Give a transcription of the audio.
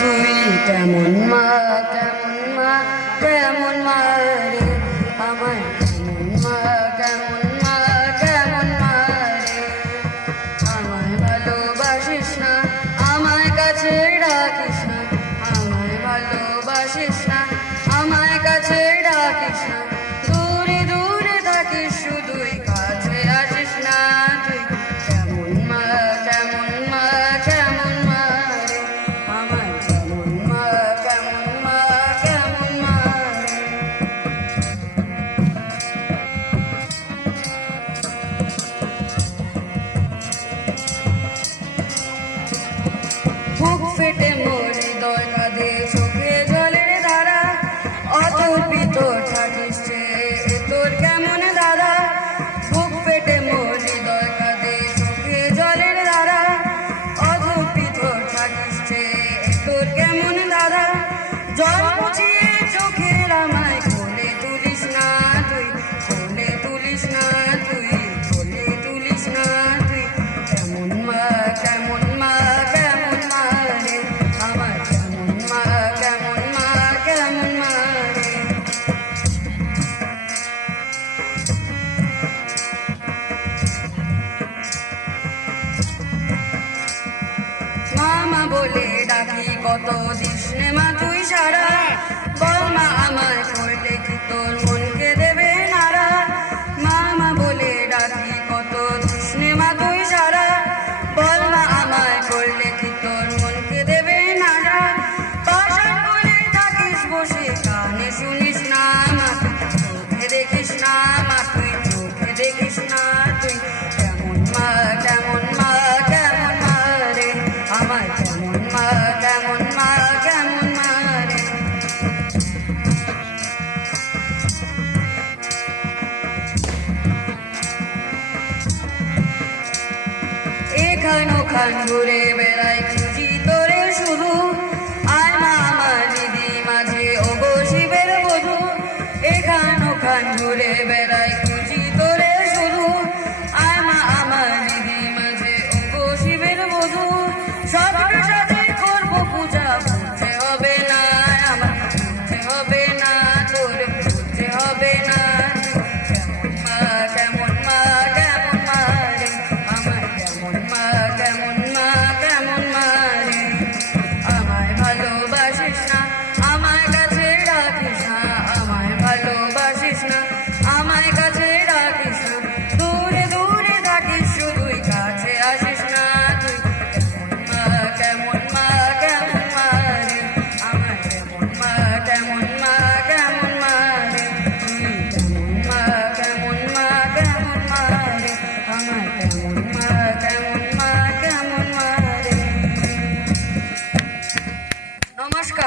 তুই কেমন মা কেমন মা কেমন মা রে আমার কেমন মা কেমন মা কেমন মা রে আমায় ভালোবাসিস না আমায় কাছে রাখিস না আমায় ভালোবাসিস না আমায় কাছে রাখিস না দূরে দূরে থাকিস শুধুই কাছে আসিস না তুই কেমন মা কেমন মা কেমন মা রে আমার কেমন মা কেমন মা কেমন মা রে বুক ফেটে মোর হৃদয় কাঁদে চোখে জলের ধারা অতর্পিত থাকিস যে এ তোর কেমন দাদা বুক ফেটে মোর হৃদয় কাঁদে চোখে জলের ধারা অতর্পিত থাকিস যে এ তোর কেমন দাদা জল মুছিয়ে চোখের আমায় কোলে তুলিস না তুই কোলে তুলিস না তুই কোলে তুলিস না তুই কেমন মা কেমন মা কেমন মা রে আমার কেমন মা কেমন মা কেমন মা রে মামা বলে ডাকি কত দিস নে মা তুই সারা বল মা আমায় করলে কি তোর মনকে দেবে নারা মামা বলে ডাকি কত দিস নে মা তুই সারা বল মা আমায় করলে কি তোর মনকে দেবে নারা পাশার করে থাকিস বসে কানে শুনিস না মা চোখে দেখিস না মা তুই চোখে দেখিস না তুই কেমন মা কেমন মা কেমন মা রে আমার কেমন মা কেমন মা কেমন মা রে এখান ওখান ঘুরে বেড়াই